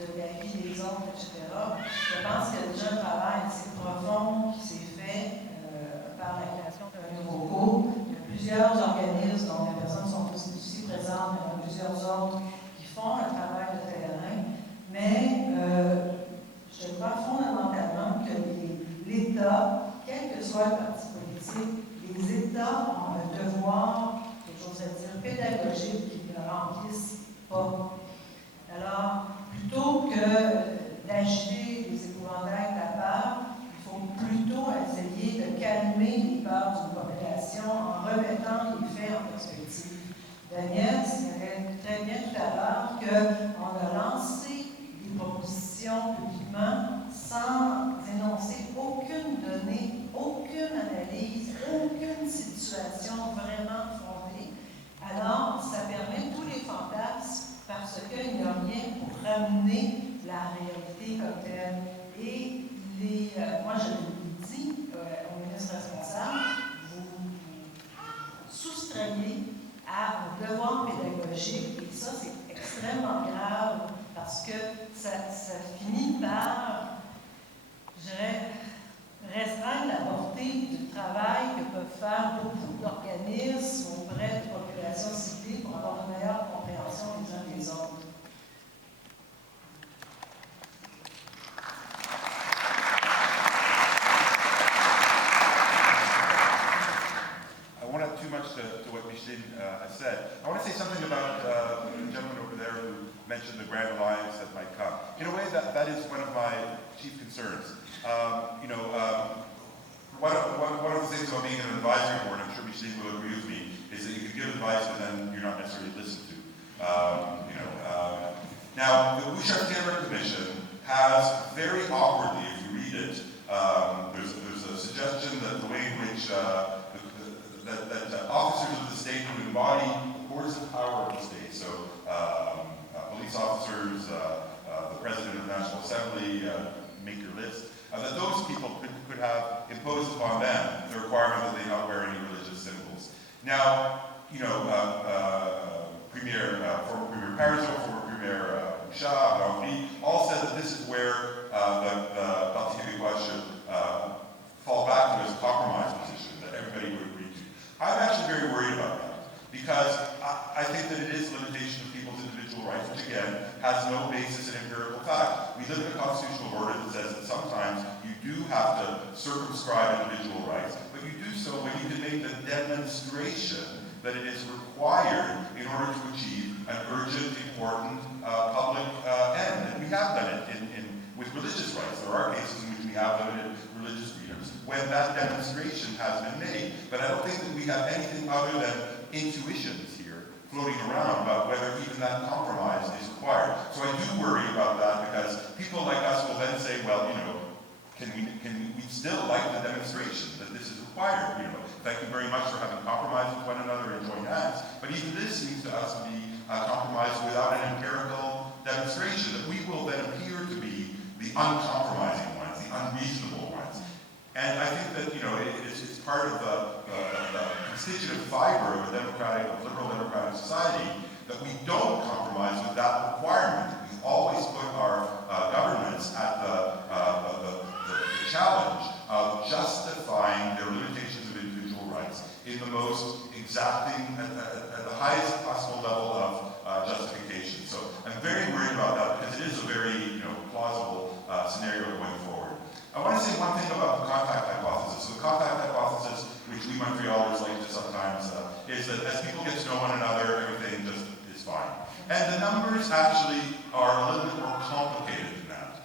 de la vie des autres, etc. Je pense qu'il y a déjà un travail assez profond qui s'est fait par la création d'un nouveau cours. Il y a plusieurs organismes dont les personnes sont aussi présentes, il y en a plusieurs autres qui font un travail de terrain, mais je crois fondamentalement que l'État, quel que soit le parti politique, les États ont un devoir, j'oserais dire, pédagogique qu'ils ne remplissent pas. Alors, plutôt que d'agiter des épouvantails de la peur, il faut plutôt essayer de calmer les peurs d'une population en remettant les faits en perspective. Daniel signalait très bien tout à l'heure qu'on a lancé des propositions publiquement sans énoncer aucune donnée, aucune analyse, aucune situation vraiment fondée. Alors, ça permet tous les fantasmes parce qu'il n'y a rien pour ramener la réalité comme telle. Et moi, je l'ai dit au ministre responsable, vous soustrayez à un devoir pédagogique, et ça, c'est extrêmement grave parce que ça finit par, je dirais, restreindre la portée du travail que peuvent faire beaucoup d'organismes auprès de populations ciblées pour avoir une meilleure compréhension les uns des autres. I won't add too much to what Micheline has said. I want to say something about the gentleman over there who mentioned the Grand Alliance that might come. In a way, that is one of my chief concerns. One of the things about being in an advisory board, I'm sure Micheline will agree with me, is that you can give advice, but then you're not necessarily listened to. Now, the Bouchard-Taylor Commission has very awkwardly, if you read it, there's a suggestion that the way in which that officers of the state who embody the coercive power of the state, so police officers, the President of the National Assembly, make your list, that those people could have imposed upon them the requirement that they not wear any religious symbols. Now, former Premier Parizeau, former Premier Bouchard, Henri, all said that this is where the Parti Québécois should fall back to as a compromise position that everybody would agree to. I'm actually very worried about that because I think that it is a limitation of people's individual rights, which again has no basis in empirical fact. We live in a constitutional order that says that sometimes you do have to circumscribe individual rights, but you do so when you can make the demonstration that it is required in order to achieve an urgent, important public end. And we have done it with religious rights. There are cases in which we have limited religious freedoms when that demonstration has been made. But I don't think that we have anything other than intuitions here floating around about whether even that compromise is required. So I do worry about that because people like us will then say, well, can we still like the demonstration that this is required? Thank you very much for having compromised with one another and joined hands. But even this seems to us to be a compromise without an empirical demonstration that we will then appear to be the uncompromising ones, the unreasonable ones. And I think that it's part of the constitutive fiber of a liberal democratic society that we don't compromise with that requirement. We always put our governments at the challenge of justifying their limitations of individual rights in the most exacting, at the highest possible level of justification. So I'm very worried about that because it is a very plausible scenario going forward. I want to say one thing about the contact hypothesis. So the contact hypothesis, which we Montrealers like to sometimes, is that as people get to know one another, everything just is fine. And the numbers actually are a little bit more complicated than that.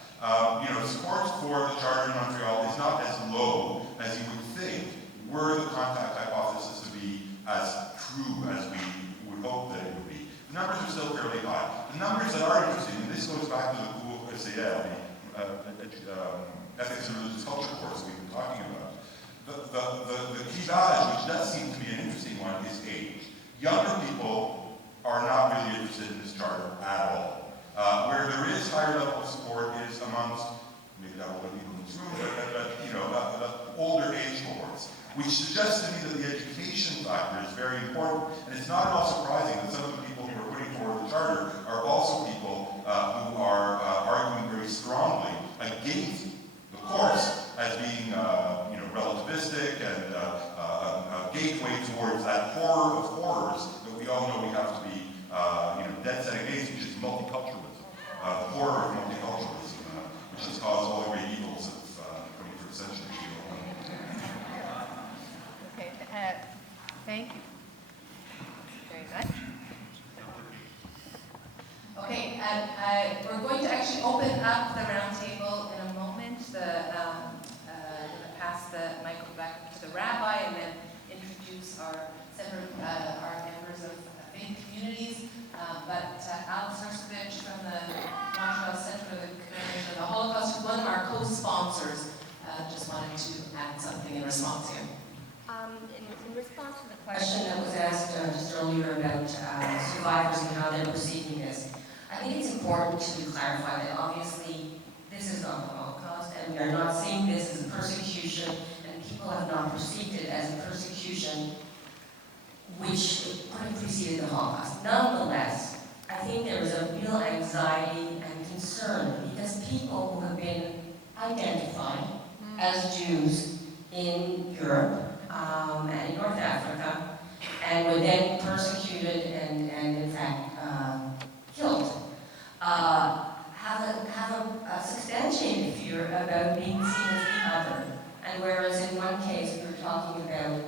Support for the Charter in Montreal is not as low as you would think were the contact hypothesis to be as true as we would hope that it would be. The numbers are still fairly high. The numbers that are interesting, and this goes back to the cours SAL, the Ethics and Religious Culture course we've been talking about. The clivage, which does seem to be an interesting one, is age. Younger people are not really interested in this charter at all. Where there is higher level of support is amongst, maybe not all the people in this room, but the older age cohorts, which suggests to me that the education factor is very important. And it's not at all surprising that some of the people who are putting forward the charter are also people who are horror of horrors that we all know we have to be dead set against, which is multiculturalism. The horror of multiculturalism, which has caused all the great evils of the 21st century. Okay, thank you very much. Okay, we're going to actually open up the round table in a moment. I'm going to pass the mic back to the rabbi and then introduce our members of faith communities. But Alex Herskovich from the Montreal Center for the Commemoration of the Holocaust, one of our co-sponsors, just wanted to add something in response here. In response to the question that was asked just earlier about survivors and how they're perceiving this, I think it's important to clarify that obviously this is not the Holocaust, and we are not seeing this as a persecution, and people have not perceived it as a persecution which could have preceded the Holocaust. Nonetheless, I think there is a real anxiety and concern because people who have been identified as Jews in Europe and in North Africa, and were then persecuted and in fact killed, have a substantiated fear about being seen as the other. And whereas in one case we were talking about,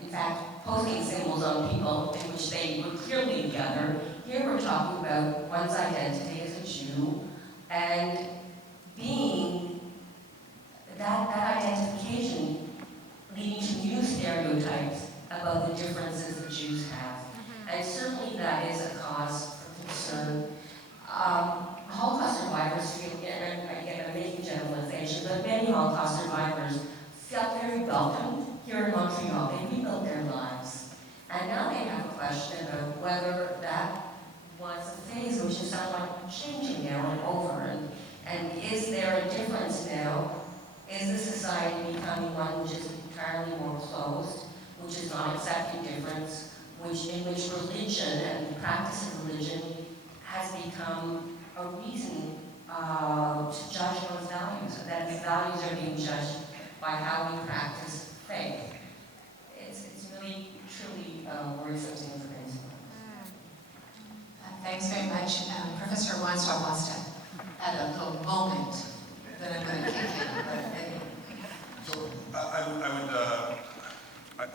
in fact, posting symbols on people in which they were clearly the other, here we're talking about one's identity as a Jew and being that identification leading to new stereotypes about the differences that Jews have. And certainly that is a cause for concern. Holocaust survivors feel, and again I'm making generalizations, but many Holocaust survivors felt very welcomed here in Montreal. They rebuilt their lives. And now they have a question about whether that was a phase which is somewhat changing now and over. And is there a difference now? Is the society becoming one which is entirely more closed, which is not accepting difference, in which religion and the practice of religion has become a reason to judge one's values, that its values are being judged by how we practice faith. It's really, truly worrisome thing for me. Thanks very much. Professor Weinstraub wants to add a little moment that I'm going to kick in. So I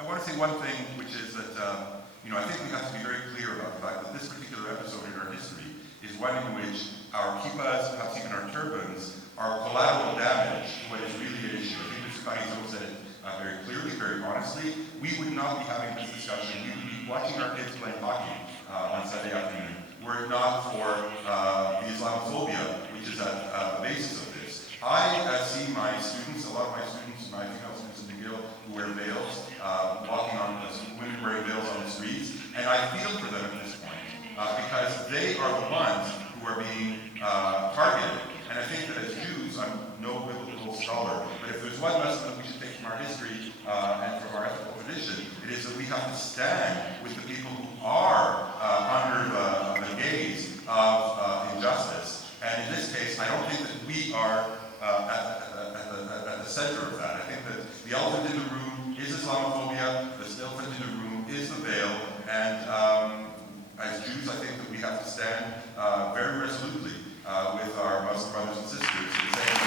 want to say one thing, which is that I think we have to be very clear about the fact that this particular episode in our history is one in which our kippas, perhaps even our turbans, are collateral damage to what is really an issue. I think Mr. Panizo said it very clearly, very honestly. We would not be having this discussion. We would be watching our kids playing hockey on Sunday afternoon, were it not for the Islamophobia, which is at the basis of this. I see my students, a lot of my students, my female students in McGill, who wear veils, walking on women wearing veils on the streets, and I feel for them at this point because they are the ones who are being targeted. And I think that as Jews, I'm no biblical scholar, but if there's one lesson that we should take from our history and from our ethical tradition, it is that we have to stand with the people who are under the gaze of injustice. And in this case, I don't think that we are at the center of that. I think that the elephant in the room is Islamophobia, the elephant in the room is the veil, and as Jews, I think that we have to stand very resolutely with our Muslim brothers and sisters in saying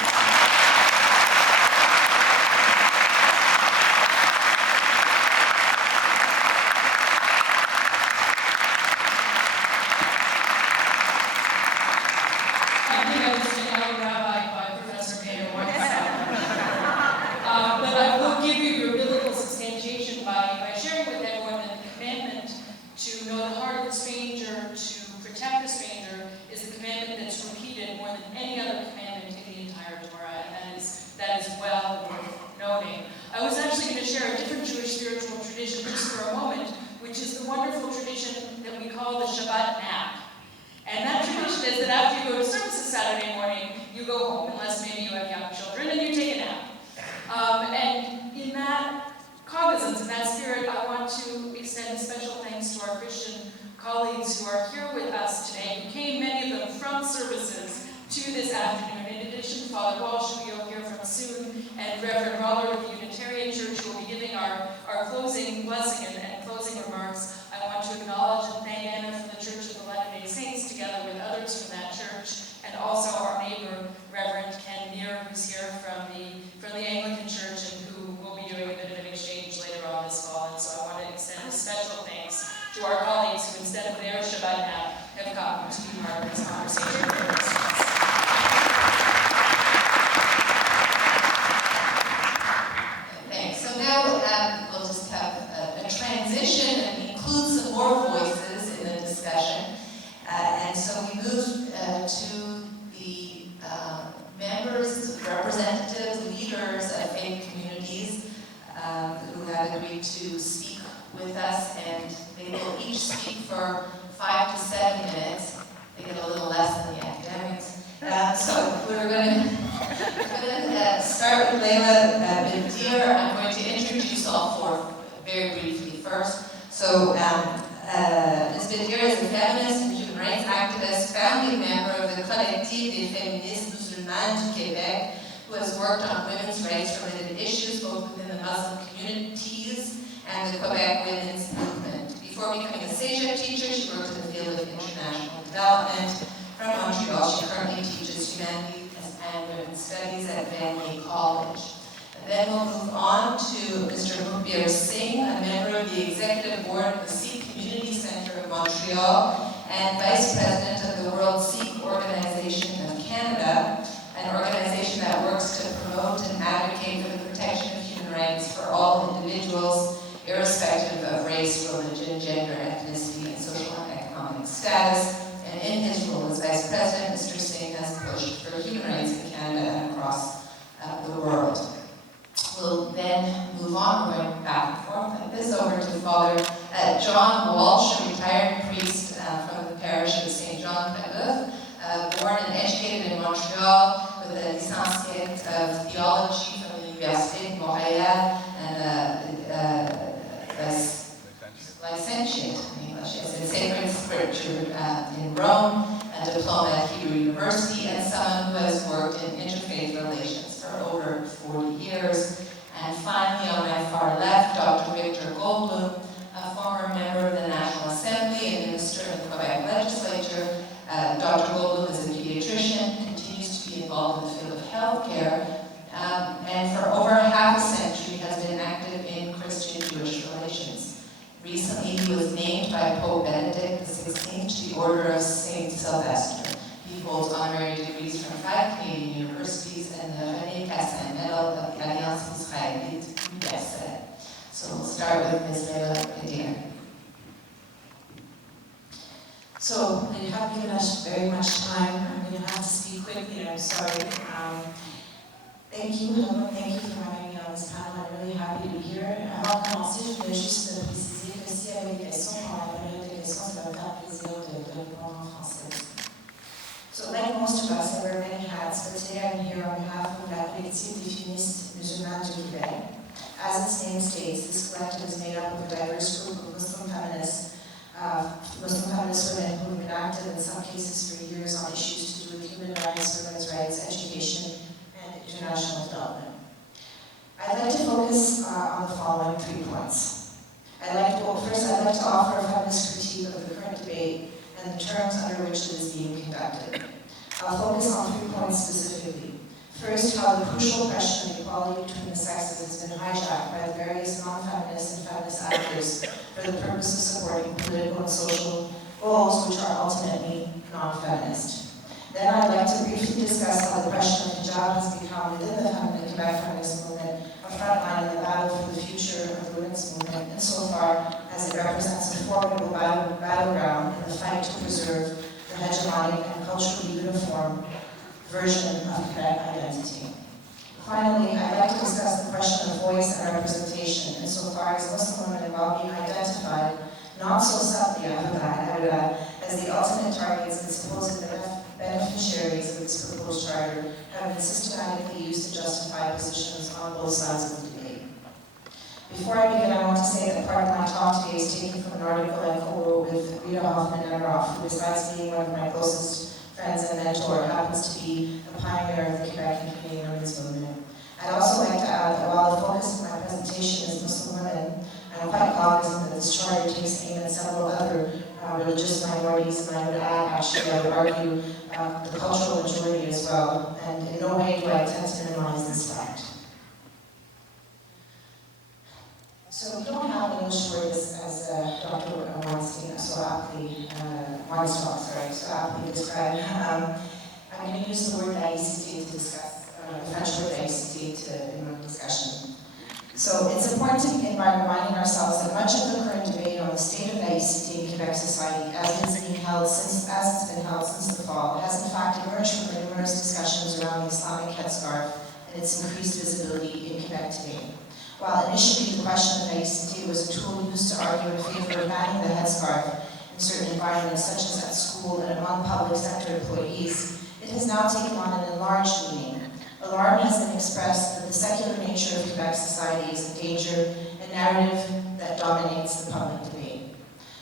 Reverend Roller of the Unitarian Church will be giving our closing to be part of this conversation. Thanks. So now we'll just have a transition and include some more voices in the discussion. And so we move to the members, representatives, leaders of faith communities who have agreed to speak with us, and they will each speak for 5 to 7 minutes. They get a little less than the academics. So we're going to start with Leila Bindir. I'm going to introduce all four very briefly first. So Ms. Bindir is a feminist and human rights activist, founding member of the Collectif des Féministes Musulmanes du Québec, who has worked on women's rights-related issues both within the Muslim communities and the Quebec women's movement. Before becoming a CEGEP teacher, she worked in the field of international development. From Montreal, she currently teaches humanities and women's studies at Vanier College. And then we'll move on to Mr. Mukbir Singh, a member of the executive board of the Sikh Community Center of Montreal and vice president of the World Sikh Organization of Canada, an organization that works to promote and advocate for the protection of human rights for all individuals, irrespective of race, religion, gender, ethnicity, and social and economic status. And in his role as Vice President, Mr. Singh has pushed for human rights in Canada and across the world. We'll then move on, we're going back and forth like this, over to Father John Walsh, a retired priest from the parish of St. John Brébeuf, born and educated in Montreal with a licenciate of theology from the Université de Montréal and a licentiate in English, in sacred scripture in Rome, a diploma at Hebrew University, and someone who has worked in interfaith relations for over 40 years. And finally, on my far left, Dr. Victor Goldblum, a former member of the National Assembly and minister in the Quebec legislature. Dr. Goldblum is a pediatrician, continues to be involved in the field of healthcare, and for over half a century has been active in Christian-Jewish relations. Recently, he was named by Pope Benedict XVI to the Order of Saint Sylvester. He holds honorary degrees from 5 Canadian universities and the René Cassin Medal of the Alliance Israélite Universelle. So we'll start with Ms. Leila Bindir. So they have given us very much time. I'm going to have to speak quickly, I'm sorry. Thank you, Helen. Thank you for having me on this panel. I'm really happy to be here. Avant de commencer, je voulais juste préciser que s'il y avait des questions pendant la période de questions, ça va me faire plaisir de répondre en français. So like most of us, I wear many hats, but today I'm here on behalf of la Collectif des Féministes Musulmanes du Québec. As its name states, this collective is made up of a diverse group of Muslim feminist women who have been active in some cases for years on issues to do with human rights, women's rights, education, and international development. I'd like to focus on the following 3 points. First, I'd like to offer a feminist critique of the current debate and the terms under which it is being conducted. I'll focus on 3 points specifically. First, how the crucial question of equality between the sexes has been hijacked by the various non-feminist and feminist actors for the purpose of supporting political and social goals which are ultimately non-feminist. Then I'd like to briefly discuss how the question of hijab has become, within the Quebec feminist movement, a front line in the battle for the future of the women's movement, insofar as it represents a formidable battleground in the fight to preserve the hegemonic and culturally uniform version of Quebec identity. Finally, I'd like to discuss the question of voice and representation, insofar as Muslim women, while being identified, not so subtly, as the ultimate targets and supposed beneficiaries of this proposed charter, have been systematically used to justify positions on both sides of the debate. Before I begin, I want to say that part of my talk today is taken from an article I co-wrote with Rita Hoffman-Nemeroff, who, besides being one of my closest friends and mentor, happens to be a pioneer of the Quebec and Canadian women's movement. I'd also like to add that while the focus of my presentation is Muslim women, I'm quite cognizant that this charter takes aim at several other religious minorities, and I would add, actually, I would argue, the cultural majority as well, and in no way do I intend to minimize this fact. So we don't have an English word as Dr. Weinstein so aptly described. I'm going to use the word laïcité to discuss, the French word laïcité in my discussion. So it's important to begin by reminding ourselves that much of the current debate on the state of laïcité in Quebec society, as it's been held since the fall, has in fact emerged from the numerous discussions around the Islamic headscarf and its increased visibility in Quebec today. While initially the question of laïcité was a tool used to argue in favor of banning the headscarf in certain environments, such as at school and among public sector employees, it has now taken on an enlarged meaning. Alarm has been expressed that the secular nature of Quebec society is in danger, a narrative that dominates the public debate.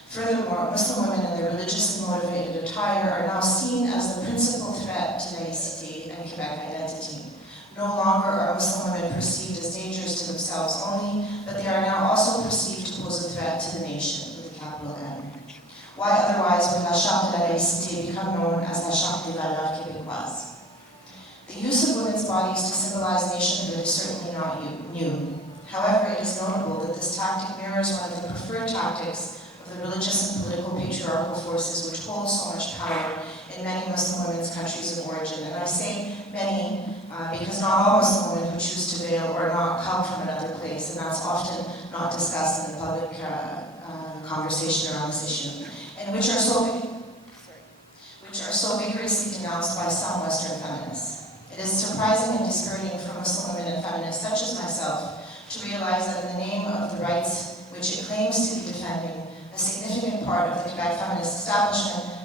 Furthermore, Muslim women and their religiously motivated attire are now seen as the principal threat to laïcité and Quebec identity. No longer are Muslim women perceived as dangerous to themselves only, but they are now also perceived to pose a threat to the nation, with a capital N. Why otherwise would la Charte de la laïcité become known as la Charte des valeurs québécoises? The use of women's bodies to symbolize nationhood is certainly not new. However, it is notable that this tactic mirrors one of the preferred tactics of the religious and political patriarchal forces which hold so much power in many Muslim women's countries of origin. And I say many because not all Muslim women who choose to veil or not come from another place, and that's often not discussed in the public conversation around this issue, and which are so vigorously denounced by some Western feminists. It is surprising and discouraging for Muslim women and feminists such as myself to realize that in the name of the rights which it claims to be defending, a significant part of the Quebec feminist establishment